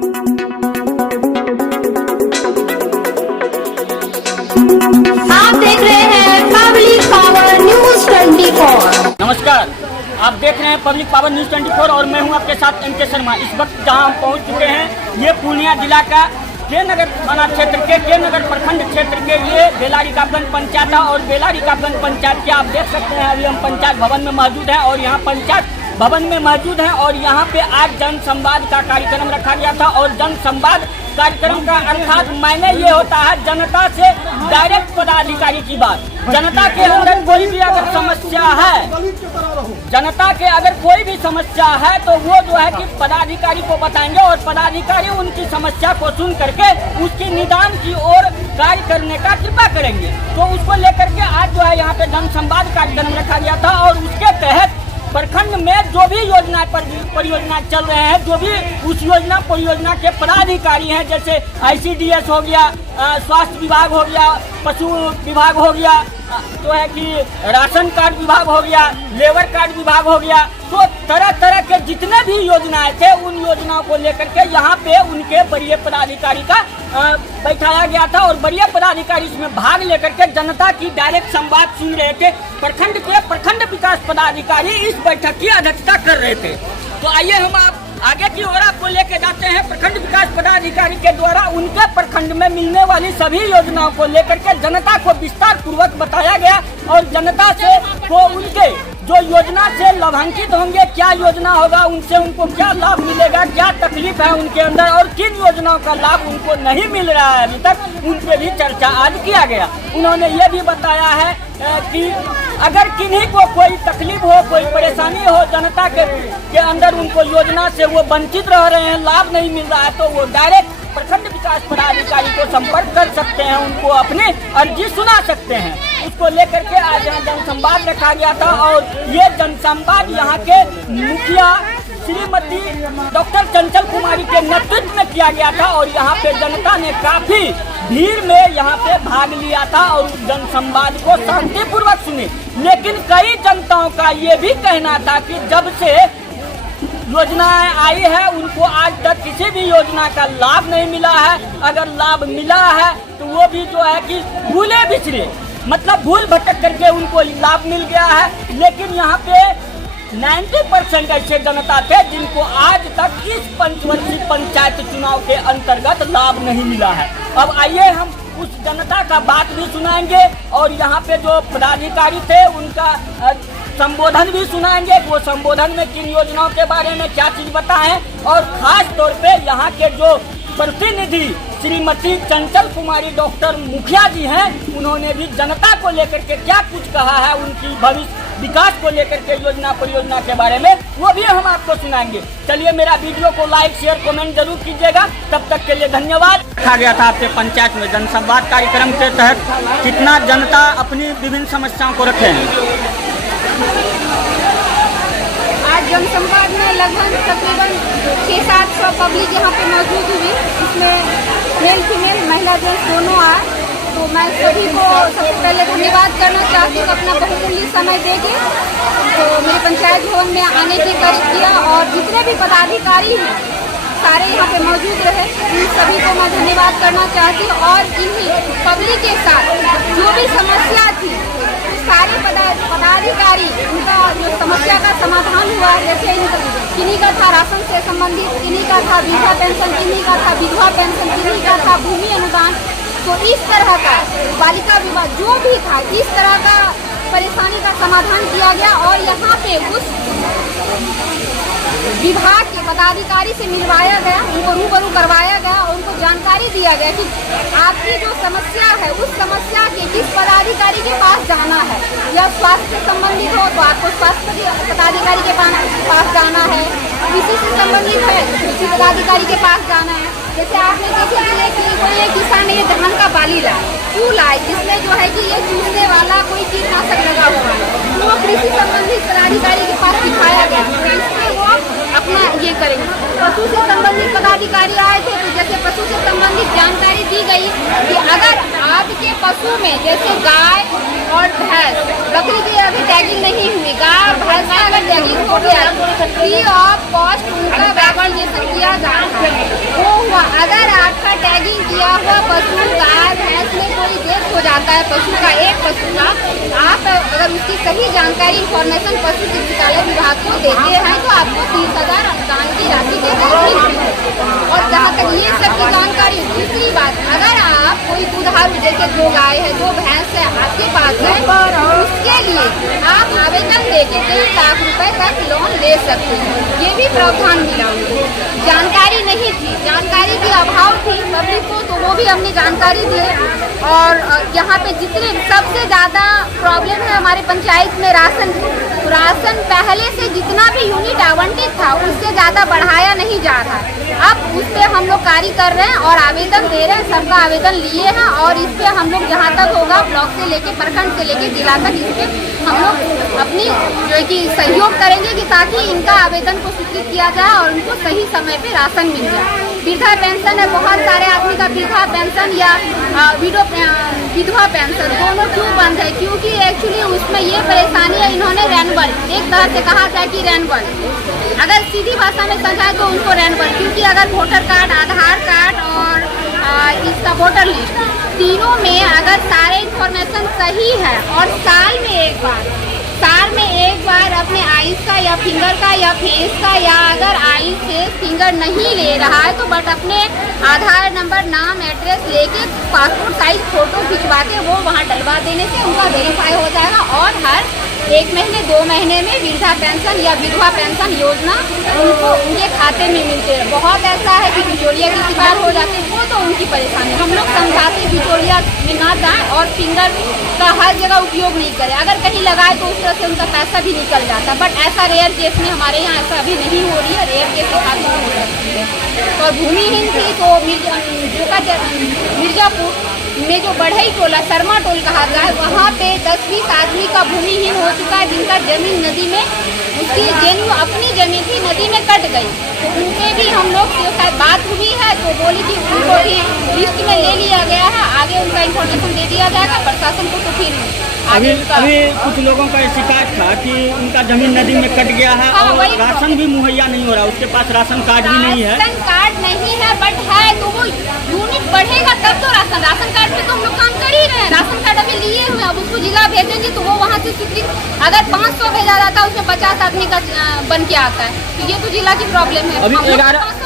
आप देख रहे हैं पब्लिक पावर न्यूज 24। नमस्कार, आप देख रहे हैं पब्लिक पावर न्यूज 24 और मैं हूं आपके साथ एम के शर्मा। इस वक्त जहां हम पहुंच चुके हैं, ये पूर्णिया जिला का के नगर थाना क्षेत्र के नगर प्रखंड क्षेत्र के ये बेलारी कापगंज पंचायत और बेलारी कापगंज पंचायत के आप देख सकते हैं। अभी हम पंचायत भवन में मौजूद हैं और यहाँ पंचायत भवन में मौजूद हैं और यहाँ पे आज जन संवाद का कार्यक्रम रखा गया था। और जन संवाद कार्यक्रम का अर्थात मायने ये होता है जनता से डायरेक्ट पदाधिकारी की बात। जनता के अंदर कोई भी अगर समस्या है, जनता के अगर कोई भी समस्या है तो वो जो है कि पदाधिकारी को बताएंगे और पदाधिकारी उनकी समस्या को सुन करके उसकी निदान की ओर कार्य करने का कृपा करेंगे। तो उसको लेकर के आज जो है यहाँ पे जन संवाद कार्यक्रम रखा गया था और उसके तहत प्रखंड में जो भी योजना परियोजना चल रहे हैं, जो भी उस योजना परियोजना के पदाधिकारी हैं, जैसे ICDS हो गया, स्वास्थ्य विभाग हो गया, पशु विभाग हो गया, तो है कि राशन कार्ड विभाग हो गया, लेबर कार्ड विभाग हो गया, तो तरह तरह के जितने भी योजनाएं थे उन योजनाओं को लेकर के यहाँ पे उनके वरीय पदाधिकारी का बैठाया गया था और वरीय पदाधिकारी इसमें भाग लेकर के जनता की डायरेक्ट संवाद सुन रहे थे। प्रखंड के प्रखंड विकास पदाधिकारी इस बैठक की अध्यक्षता कर रहे थे। तो आइए हम आप आगे की ओर आपको लेके जाते हैं। प्रखंड विकास पदाधिकारी के द्वारा उनके प्रखंड में मिलने वाली सभी योजनाओं को लेकर के जनता को विस्तार पूर्वक बताया गया और जनता से को उनके जो योजना से लाभान्वित होंगे, क्या योजना होगा, उनसे उनको क्या लाभ मिलेगा, क्या तकलीफ है उनके अंदर और किन योजनाओं का लाभ उनको नहीं मिल रहा है अभी तक, उन पे भी चर्चा आज किया गया। उन्होंने ये भी बताया है कि अगर किन्हीं को कोई तकलीफ हो, कोई परेशानी हो जनता के अंदर, उनको योजना से वो वंचित रह रहे हैं, लाभ नहीं मिल रहा है, तो वो डायरेक्ट प्रखंड विकास पदाधिकारी को संपर्क कर सकते हैं, उनको अपनी अर्जी सुना सकते हैं। उसको लेकर के आज यहाँ जन संवाद रखा गया था और ये जन संवाद यहाँ के मुखिया श्रीमती डॉक्टर चंचल कुमारी के नेतृत्व में किया गया था और यहाँ पे जनता ने काफी भीड़ में यहाँ पे भाग लिया था और जन संवाद को शांतिपूर्वक सुने। लेकिन कई जनताओं का ये भी कहना था कि जब से योजनाएं आई है उनको आज तक किसी भी योजना का लाभ नहीं मिला है। अगर लाभ मिला है तो वो भी जो है कि भूले बिछड़े, मतलब भूल भटक करके उनको लाभ मिल गया है। लेकिन यहाँ पे 90% ऐसे जनता थे जिनको आज तक इस पंचवर्षीय पंचायत चुनाव के अंतर्गत लाभ नहीं मिला है। अब आइए हम उस जनता का बात भी सुनाएंगे और यहाँ पे जो पदाधिकारी थे उनका संबोधन भी सुनाएंगे। वो संबोधन में किन योजनाओं के बारे में क्या चीज बताएं और खास तौर पे यहाँ के जो प्रतिनिधि श्रीमती चंचल कुमारी डॉक्टर मुखिया जी हैं, उन्होंने भी जनता को लेकर के क्या कुछ कहा है, उनकी भविष्य विकास को लेकर के योजना परियोजना के बारे में, वो भी हम आपको सुनाएंगे। चलिए मेरा वीडियो को लाइक शेयर कमेंट जरूर कीजिएगा। तब तक के लिए धन्यवाद। रखा गया था आपके पंचायत में जन संवाद कार्यक्रम के तहत कितना जनता अपनी विभिन्न समस्याओं को रखे हैं। आज जन संवाद में लगभग तकरीबन 600-700 पब्लिक यहाँ पे मौजूद हुई। इसमें मेल फीमेल महिला जेंट्स दोनों आए। तो मैं सभी को सबसे पहले धन्यवाद करना चाहती हूँ अपना बहुमूल्य समय देके तो मेरे पंचायत भवन में आने की कष्ट किया और जितने भी पदाधिकारी हैं सारे यहाँ पे मौजूद रहे, इन सभी को मैं धन्यवाद करना चाहती हूँ। और इन्हीं पब्लिक के साथ जो भी समस्या थी सारे पदाधिकारी उनका जो समस्या का समाधान हुआ, जैसे किन्हीं का था राशन से संबंधित, किन्हीं का था वृद्धा पेंशन, किन्हीं का था विधवा पेंशन, किन्हीं का था भूमि अनुदान। तो इस तरह का बालिका विवाह जो भी था, इस तरह का परेशानी का समाधान किया गया और यहाँ पे उस विभाग के पदाधिकारी से मिलवाया गया, उनको रूबरू करवाया गया और उनको जानकारी दिया गया कि आपकी जो समस्या है उस समस्या के किस पदाधिकारी के पास जाना है। या स्वास्थ्य से संबंधित हो तो आपको स्वास्थ्य पदाधिकारी के पास जाना है, कृषि से संबंधित है कृषि पदाधिकारी के पास जाना है। जैसे आपने देखे कि कोई एक किसान ये धान का बाली लाए, फूल आए जिसमें जो है कि ये चूसने वाला कोई कीटनाशक लगा हुआ है, तो वो कृषि संबंधित पदाधिकारी के पास दिखाया गया तो इसमें वो अपना ये करेंगे। पशु से संबंधित पदाधिकारी आए थे तो जैसे पशु से संबंधित जानकारी दी गई कि अगर आपके पशु में जैसे गाय और भैंस, बकरी की अभी टैगिंग नहीं हुई, गाय भैंस का अगर टैगिंग हो गया फ्री ऑफ कॉस्ट उनका वैक्सीनेशन किया जा रहा है। वो रजिस्ट्री किया हुआ पशु गाय भैंस में कोई डेथ हो जाता है पशु का, एक पशु का, आप अगर उसकी सही जानकारी इंफॉर्मेशन पशु चिकित्सालय विभाग को देते हैं तो आपको 30,000 अनुदान की राशि देते। और जहाँ तक ये सब की जानकारी, दूसरी बात, अगर आप कोई दुधारू जैसे दो गाय है, दो भैंस है आपके पास है, उसके लिए आप आवेदन देके 3 लाख रुपए तक लोन ले सकते हैं। ये भी प्रावधान मिला उनको। जानकारी नहीं थी, जानकारी की अभाव थी पब्लिक को, तो वो भी हमने जानकारी दी। और यहाँ पे जितने सबसे ज़्यादा प्रॉब्लम है हमारे पंचायत में राशन की। तो राशन पहले से जितना भी यूनिट आवंटित था उससे ज़्यादा बढ़ाया नहीं जा रहा। अब उस पर हम लोग कार्य कर रहे हैं और आवेदन दे रहे हैं, सबका आवेदन लिए हैं और इस पर हम लोग जहाँ तक होगा ब्लॉक से लेके प्रखंड से लेके जिला तक इस पर हम लोग अपनी जो है कि सहयोग करेंगे कि ताकि इनका आवेदन को स्वीकृत किया जाए और उनको सही समय पे राशन मिल जाए। वृद्धा पेंशन है, बहुत सारे आदमी का वृद्धा पेंशन या विधवा पेंशन दोनों क्यों बंद है? क्योंकि एक्चुअली उसमें ये परेशानी है, इन्होंने रेनबल एक तरह से कहा जाए कि रेनबल, अगर सीधी भाषा में समझाए तो उनको रेनबल, क्योंकि अगर वोटर कार्ड, आधार कार्ड और इसका वोटर लिस्ट तीनों में अगर सारे इंफॉर्मेशन सही है और साल में एक बार अपने आईज का या फिंगर का या फेस का या अगर आईज से फिंगर नहीं ले रहा है तो बट अपने आधार नंबर, नाम, एड्रेस लेके पासपोर्ट साइज फोटो खिंचवा के वो वहाँ डलवा देने से उनका वेरीफाई हो जाएगा और हर 1 महीने 2 महीने में वृद्धा पेंशन या विधवा पेंशन योजना उनको उनके खाते में मिलते हैं। बहुत ऐसा है कि बिचौलिया की शिकार हो जाते हैं, वो तो उनकी परेशानी। हम लोग समझाते बिचौलिया में ना जाए और फिंगर का हर जगह उपयोग नहीं करें। अगर कहीं लगाए तो उस तरह से उनका पैसा भी निकल जाता है, बट ऐसा रेयर केस में हमारे यहाँ ऐसा अभी नहीं हो रही है। रेयर केस के साथ हो सकती है। और भूमिहीन थी तो मिर्जापुर में जो बढ़ई टोला शर्मा टोल कहा जाए, वहाँ पे 10-20 आदमी का भूमिहीन हो चुका है, जिनका जमीन नदी में उसकी अपनी जमीन थी नदी में कट गई। तो उनसे भी हम लोग से शायद बात हुई है तो बोली कि उनको भी लिस्ट में ले लिया गया है, आगे उनका इन्फॉर्मेशन दे दिया जाएगा प्रशासन को। तो फिर अभी कुछ लोगों का शिकायत था कि उनका जमीन नदी में कट गया है और राशन भी मुहैया नहीं हो रहा, उसके पास राशन कार्ड भी नहीं है। राशन कार्ड नहीं है बट है तो वो यूनिट बढ़ेगा तब तो राशन कार्ड पे तो हम लोग काम कर ही रहे हैं। राशन कार्ड अभी लिए हुए, अब उसको जिला भेजेंगे तो वो वहाँ से स्वीकृत। अगर 500 भेजा जाता है उसमें 50 आदमी का बन के आता है, तो ये तो जिला की प्रॉब्लम है।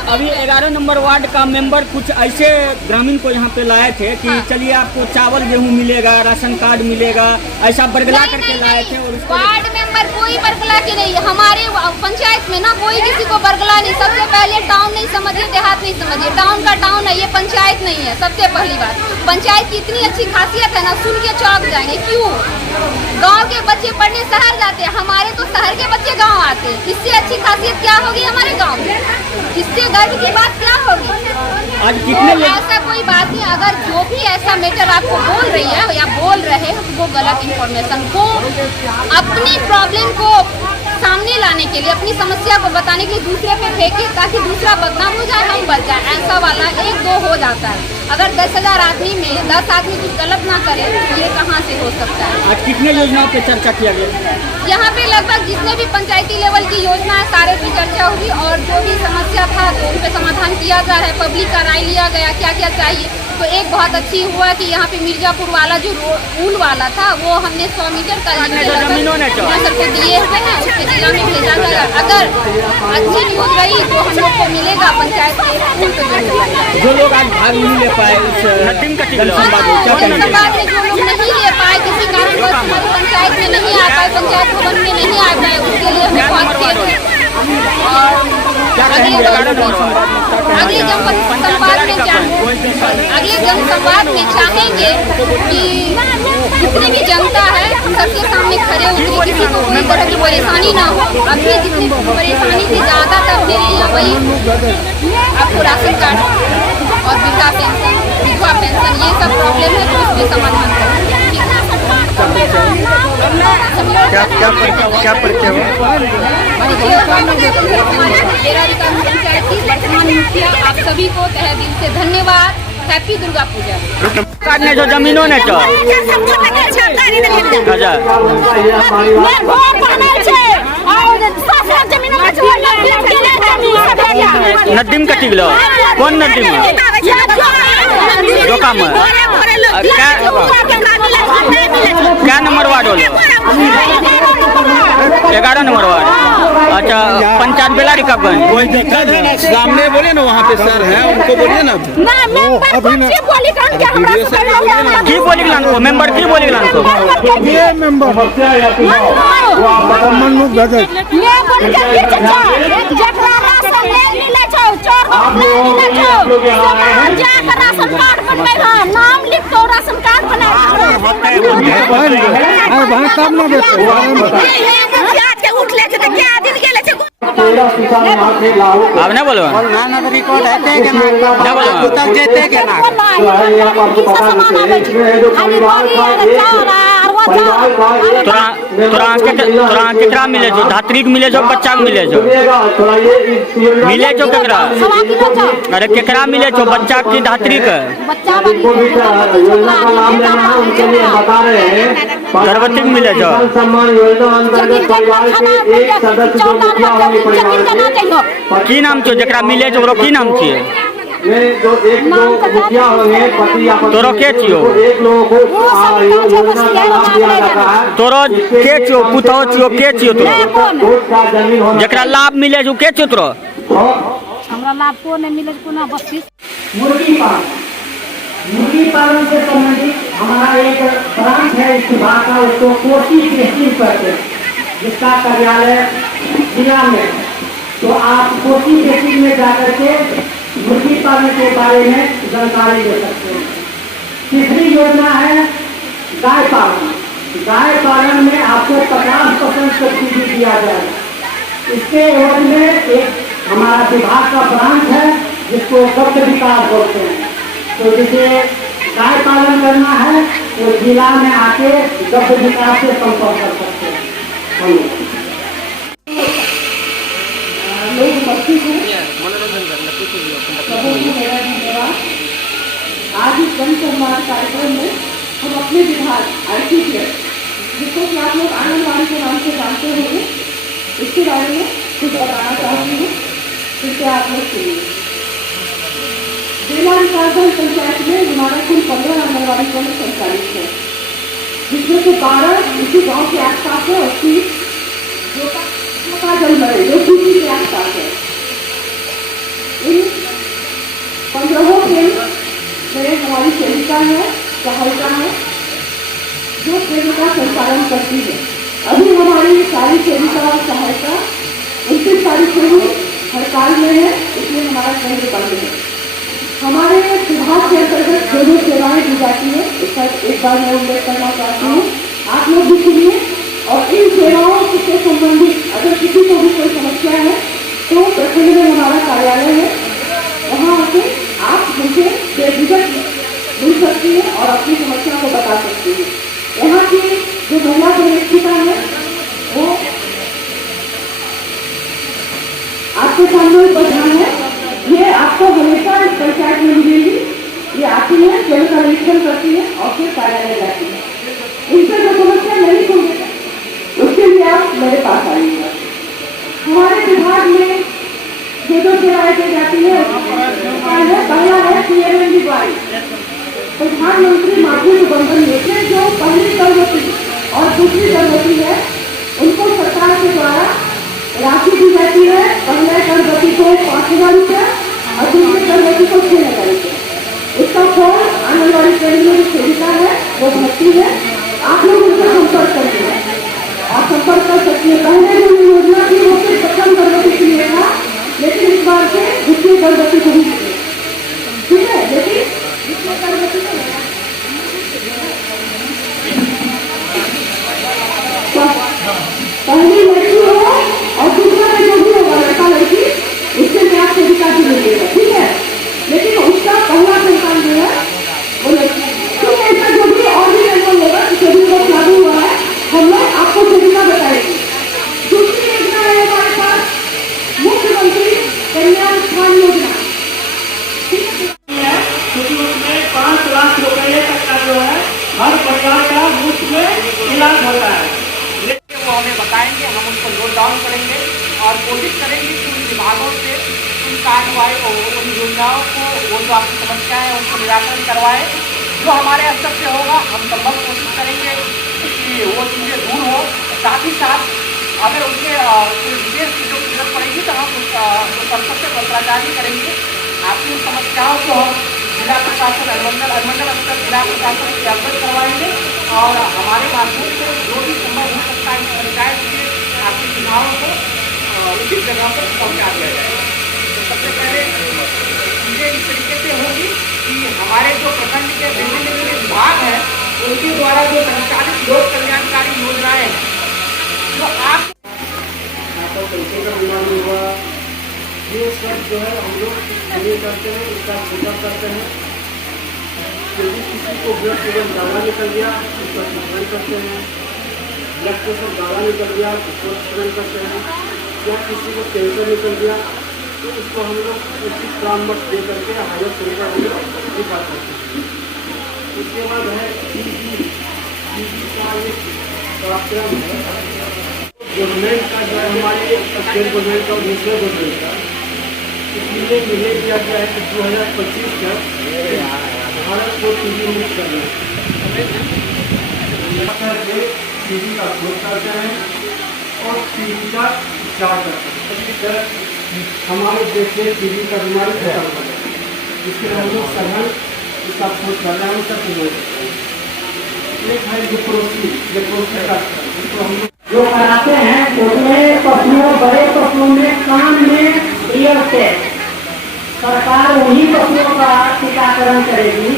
अभी 11 नंबर वार्ड का मेंबर कुछ ऐसे ग्रामीण को यहाँ पे लाए थे कि चलिए आपको चावल गेहूँ मिलेगा, राशन कार्ड मिलेगा, ऐसा बरगला करके लाए थे। और वार्ड मेंबर कोई बरगला के नहीं, हमारे पंचायत में ना कोई किसी को बरगला नहीं। सबसे पहले टाउन नहीं समझिए, देहात नहीं समझिए, टाउन का टाउन है, ये पंचायत नहीं है। सबसे पहली बात, पंचायत की इतनी अच्छी खासियत है ना, सुन के चौंक जाएंगे। क्यों? गांव के बच्चे पढ़ने शहर जाते हैं, हमारे तो शहर के बच्चे गांव आते हैं। इससे अच्छी खासियत क्या होगी हमारे गांव में? इससे गर्व की बात क्या होगी? आज कितने ऐसा कोई बात नहीं। अगर जो भी ऐसा मैटर आपको बोल रही है या बोल रहे हैं तो वो गलत इन्फॉर्मेशन को, अपनी प्रॉब्लम को सामने लाने के लिए, अपनी समस्या को बताने के लिए दूसरे पे फेंके ताकि दूसरा बदनाम हो जाए, हम बच जाए। ऐसा वाला 1-2 हो जाता है। अगर 10,000 आदमी में 10 आदमी कुछ गलत ना करे तो ये कहाँ से हो सकता है? आज कितने योजनाओं पे चर्चा किया गया? यहाँ पे लगभग जितने भी पंचायती लेवल की योजना है सारे पे चर्चा होगी और जो भी समस्या था तो उन पे समाधान किया जा रहा है। पब्लिक का राय लिया गया क्या क्या चाहिए। तो एक बहुत अच्छी हुआ कि यहाँ पे मिर्जापुर वाला जो पुल वाला था वो हमने 100 मीटर का सर को दिए हुए हैं, उसके जिला में भेजा जाएगा। अगर अच्छी न्यूज रही तो हम लोग को मिलेगा पंचायत में। जो लोग आज भाग नहीं ले पाए जनसंवाद में, जो लोग नहीं ले पाए किसी कारण हमारी पंचायत में नहीं आ पाए, पंचायत भवन में नहीं आ पाए, उसके लिए हमें बहुत खेद है। अगले जनसंवाद में चाहेंगे कि जितनी भी जनता है सबके सामने खड़े उतरे, किसी को कोई तरह की परेशानी ना हो। अभी जितनी परेशानी थी ज़्यादातर मेरे यहाँ वही आपको राशन कार्ड और वृद्धा पेंशन, विधवा पेंशन, ये सब प्रॉब्लम है तो उसके समाधान करें। क्या परिचय हुआ? पंचायत की वर्तमान मुखिया, आप सभी को तहे दिल से धन्यवाद। हैप्पी दुर्गा पूजा। काटने जो जमीनों ने तो नदीम कटी गलो, कौन नदीम? चौका में क्या नंबर वार्ड हो 11 नंबर वार्ड। अच्छा, पंचायत बेलारी कबगंज। कोई दिक्कत है? सामने बोले ना, वहाँ पे सर है, उनको बोलिए ना। की बोली गलान को मेंबर की बोली गलान को ये मेंबर मनु गजब ये बोल के चाचा जकरा राशन नहीं मिले छौ, चोर नहीं मिले छौ, समाज जाकर राशन कार्ड बनबै हां, नाम लिख के राशन कार्ड बना भाई कब ना बेटे के उठले छे त क्या दिन गेले छे। अब ना बोलो रिकॉर्ड है ना बोलो तक जेते के ना तोरा केकरा मिले छो? धात्री के मिले छो, बच्चा के मिले छो? मिले छो केकरा? अरे केकरा मिले छो, बच्चा की धात्री के? गर्भवती के मिले छो? की नाम छो जकरा मिले छो? ओकरो की नाम छियै? तोरो के छियो? तोरो के छियो? पुतौ छियो? के छियो तोरो? जकरा लाभ मिले छो के छियो तोरो? हमरा लाभ को नहीं मिले को ना बस्ती मुर्गी पालन से संबंधित हमारा एक ब्रांच है इस विभाग का, उसको कोसी तहसील करते हैं, जिसका कार्यालय जिला में है। तो आप कोसी तहसील में जाकर के मुर्गी पालन के बारे में जानकारी ले सकते हैं। तीसरी योजना है गाय पालन। गाय पालन में आपको 50% सब्सिडी दिया जाएगा। इसके एवज में एक हमारा विभाग का ब्रांच है जिसको दुग्ध विकास बोलते हैं। तो जिसे गाय पालन करना है वो जिला में आके दुग्ध विकास से संपर्क कर सकते हैं। लोग उपस्थित हैं। आज इस जन सम्मान कार्यक्रम में हम अपने विभाग आर्थिक जिसको कि आप लोग आंगनबाड़ी के नाम से जानते होंगे, इसके बारे में कुछ बताना चाहती हूँ। जिससे आप लोग सुनिए। बेला विकासखंड पंचायत में हमारा कुल 15 आंगनबाड़ी केंद्र संचालित है, जिसमें से 12 इसी गांव के आसपास है और 30 जल मरे जो किसी के आसपास है। इन 15 केंद्र में हमारी सेविका है, सहायिका है, जो केंद्र का संचालन करती है। अभी हमारी सारी सेविका और सहायिका 29 तारीख से ही हड़ताल में है, इसलिए हमारा केंद्र बंद है। हमारे विभाग के अंतर्गत जो जो सेवाएं दी जाती है इसका एक बार मैं उल्लेख करना चाहती हूँ, आप लोग भी सुनिए। और इन सेवाओं से संबंधित अगर किसी को भी कोई समस्या है तो प्रखंड में हमारा कार्यालय है, वहाँ आके आप मुझे बेझिझक मिल सकती है और अपनी समस्या को बता सकती है। यहाँ की जो महिला प्रेक्षिका है वो आपके सामने उपस्थित है। ये आपको हमेशा इस पंचायत में मिलेगी। ये आती है, केंद्र का निरीक्षण करती है और फिर कार्यालय जाती है। इनसे जो समस्या नहीं सुनते उसके लिए आप मेरे पास आइएगा। हमारे विभाग में जो सेवाएं दी जाती है पहला है PMNDY, प्रधानमंत्री मातृत्व बंधन योजना। जो पहली गर्भवती और दूसरी गर्भवती है उनको सरकार के द्वारा राशि दी जाती है। पहले गर्भवती को 5,000 रुपया और दूसरी गर्भवती को 6,000 रुपया। इसका फॉर्म आंगनबाड़ी केंद्र में सेविका है वो भर्ती है, आप लोग उनसे संपर्क करिए। आप संपर्क कर सकती है। पहले जो योजना थी वो सिर्फ प्रथम गर्भवती के लिए था, लेकिन इस बार से द्वितीय गर्भवती को भी ठीक है। लेकिन द्वितीय गर्भवती पहली लड़की हो और दूसरा में जो भी होगा लड़का लड़की उससे मैं आप सेविका भी मिलेगा, ठीक है। लेकिन उसका पहला संतान जो है वो लड़की, तो ऐसा जो भी और भी निर्णय होगा सभी को लागू हुआ है, हम लोग आपको सेविका बताएंगे। दूसरी योजना है हमारे पास मुख्यमंत्री कन्या उत्थान योजना, क्योंकि उसमें 5 लाख रुपये तक का जो है हर परिवार का मुफ्त में इलाज होता है। वो हमें बताएंगे, हम उनको नोट डाउन करेंगे और कोशिश करेंगे कि उन विभागों से उन कार्ड वाले उन योजनाओं को, वो जो आपकी समस्याएं हैं उनको निराकरण करवाए। जो हमारे स्तर से होगा हम संभव कोशिश करेंगे कि वो चीज़ें दूर हो। साथ ही साथ अगर उसके विशेष चीज़ों की जरूरत पड़ेगी तो हम उस संसद से पत्राचार करेंगे। आपकी उन समस्याओं को हम जिला प्रशासन अनुमंडल स्तर जिला प्रशासन से अवगत करवाएंगे और हमारे माध्यम से जो भी संभव हो सकता है पंचायत के आपके चुनावों को उचित जगह पर पहुँचा दिया जाएगा। तो सबसे पहले चीज़ें इस तरीके से होगी कि हमारे जो प्रखंड के विभिन्न विभाग हैं उनके द्वारा जो संचालित लोक कल्याणकारी योजनाएं हैं जो आप ये सब जो है हम लोग ये करते हैं, इसका चेकअप करते हैं। यदि किसी को ब्लड शुगर ज़्यादा निकल गया उसका ट्रीटमेंट करते हैं, ब्लड प्रेशर ज़्यादा निकल गया उसको ट्रीटमेंट करते हैं, या किसी को कैंसर निकल गया तो उसको हम लोग उचित परामर्श दे करके हायर तरीका हम लोग दिखा सकते हैं। उसके बाद है टीबी का एक कार्यक्रम है गवर्नमेंट का, जो है हमारे स्टेट गवर्नमेंट का, दूसरे गवर्नमेंट का, इसलिए ये किया गया है कि 2025 तक भारत को टीबी मुक्त करना है। टीबी का खोज करते हैं और टीबी का उपचार करते हैं। हमारे देश में टीबी का बीमारी खत्म हो जाए, इसके लिए हम लोग सघन इसका खोज कर रहे हैं। एक है लेप्रोसी का, जिसको हम जो कराते हैं उसमें पशुओं, बड़े पशुओं में कान में ईयर टेस्ट, सरकार वही पशुओं का टीकाकरण करेगी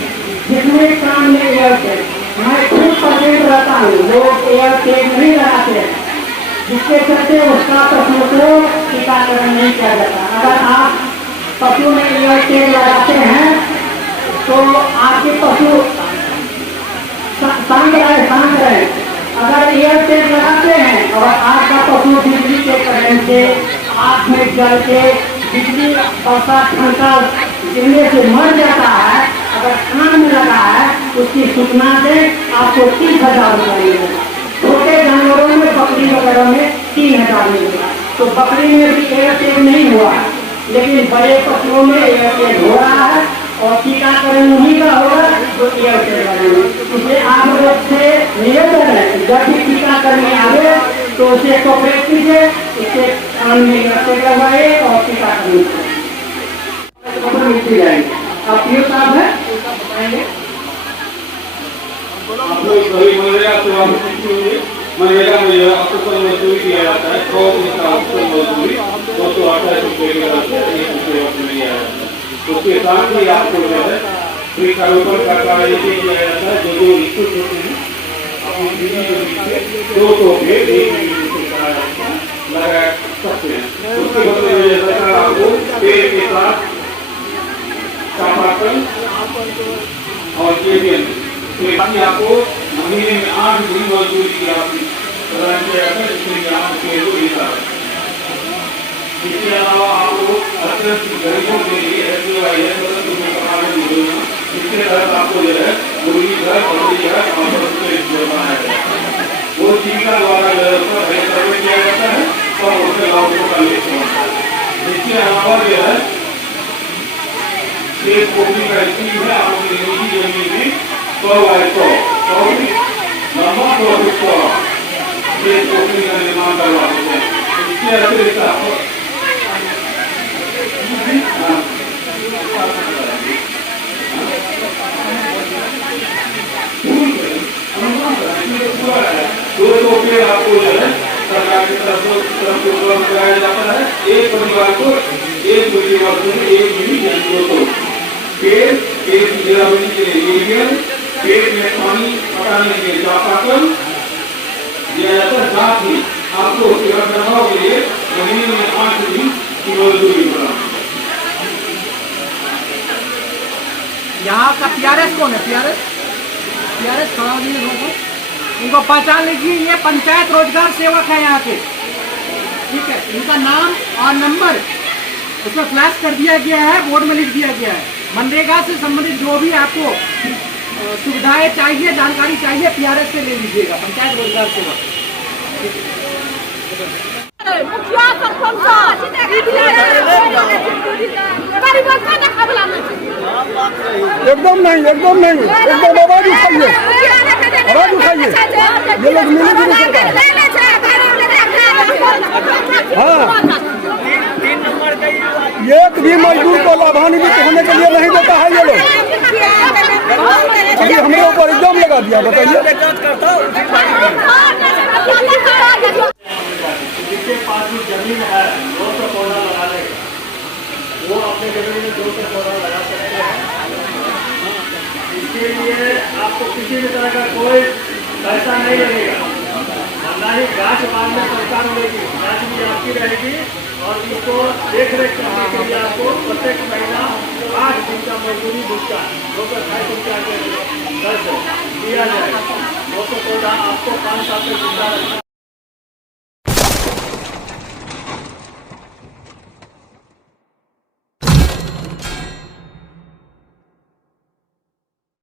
जिसमें कान में ईयर टेस्ट। मैं खुद पेशेंट रहता हूँ, लोग ईयर टेस्ट नहीं लगाते हैं, जिसके चलते उसका पशुओं को टीकाकरण नहीं किया जाता। अगर आप पशु में ईयर टेस्ट लगाते हैं तो आपके पशु शांत रहे। अगर ईयर टेप लगाते हैं और आपका पशु बिजली के करंट से आँख में जल के बिजली बरसात ठंडा गिरने से मर जाता है, अगर कान में लगा है उसकी सूचना से आपको 30,000 रुपया मिलेगा। छोटे जानवरों में बकरी वगैरह में 3,000 मिलेगा। तो बकरी में भी ईयर टेप नहीं हुआ, लेकिन बड़े पशुओं में ईयर टेप हो रहा है और टीकाकरण उन्हीं का होगा जो ईयर टेप लगेंगे। इसलिए आप लोग से निवेदन है, जब भी टीकाकरण में आवे तो उसे कोऑपरेट कीजिए, उससे कान में ईयर टेप लगवाइए और टीकाकरण मिलती जाएगी। आप ये साहब है बताएंगे। आप लोग सभी मनरेगा मनरेगा में अक्टूबर मजदूरी किया जाता है। 100 दिन का अक्टूबर मजदूरी 228 रुपये के दर से एक रुपये में दिया जाता है। उसके साथ ही आपको जो है वृक्षारोपण का कार्य ये किया जाता है। जो इच्छुक होते हैं अपनी दीदी जो 200 के 1 लगा सकते हैं। उसके बदले में सरकार आपको पेड़ के साथ चापाकल और केबियन आपको महीने में 8 दिन मजदूरी की आपकी प्रदान किया जाता है, इसलिए आपको मिलता है। इसके अलावा आपको अत्यंत गरीबों के लिए इसके तहत आपको जो है मुर्गी घर बकरी घर और बनाया जाता है। वो टीका द्वारा व्यवस्था सर्वे किया जाता है और उसके लाभों का लिस्ट होता है। इसके अलावा जो है एक कोपरी का स्कीम है, आपकी निजी जमीन में 100 लंबा 100 एक कोपरी का निर्माण करवा देते हैं। इसके अतिरिक्त आपको आपको जो है सरकार की तरफ से उपलब्ध कराया जाता है। एक परिवार को एक परिवार से एक मिली पेट की गिरावटी के लिए पेट में पानी पटाने के लिए चापाकल दिया जाता है। साथ ही आपको रखरखाव के लिए महीने में 8 दिन की मजदूरी प्रदान। यहाँ का PRS कौन है? PRS खड़ा हो जाइए लोगों, इनको पहचान लीजिए। ये पंचायत रोजगार सेवक है यहाँ के, ठीक है। इनका नाम और नंबर उसमें फ्लैश कर दिया गया है, बोर्ड में लिख दिया गया है। मनरेगा से संबंधित जो भी आपको सुविधाएं चाहिए, जानकारी चाहिए, PRS से ले लीजिएगा, पंचायत रोजगार सेवक। मुखिया सरपंच परिवर्तन देखला नहीं एकदम नहीं, एकदम नहीं, एकदम आवाज उठाइए, आवाज उठाइए। ये लोग मिली जुली सरकार। हाँ, एक भी मजदूर को लाभान्वित होने के लिए नहीं देता है ये लोग। अभी हमारे ऊपर इल्जाम लगा दिया, बताइए। जिसके पास भी जमीन है 200 पौधा लगाने का, वो अपने जमीन में 200 पौधा लगा सकते हैं। इसके लिए आपको किसी भी तरह का कोई पैसा नहीं लगेगा, ना ही गाछ बाद में सरकार मिलेगी, गाछ भी आपकी रहेगी। और इसको देख रेख करने के लिए आपको प्रत्येक महीना 8 दिन का मजदूरी भुगतान 228 रुपया के दर से दिया जाएगा। 200 पौधा आपको 5 साल तक जिंदा रखना।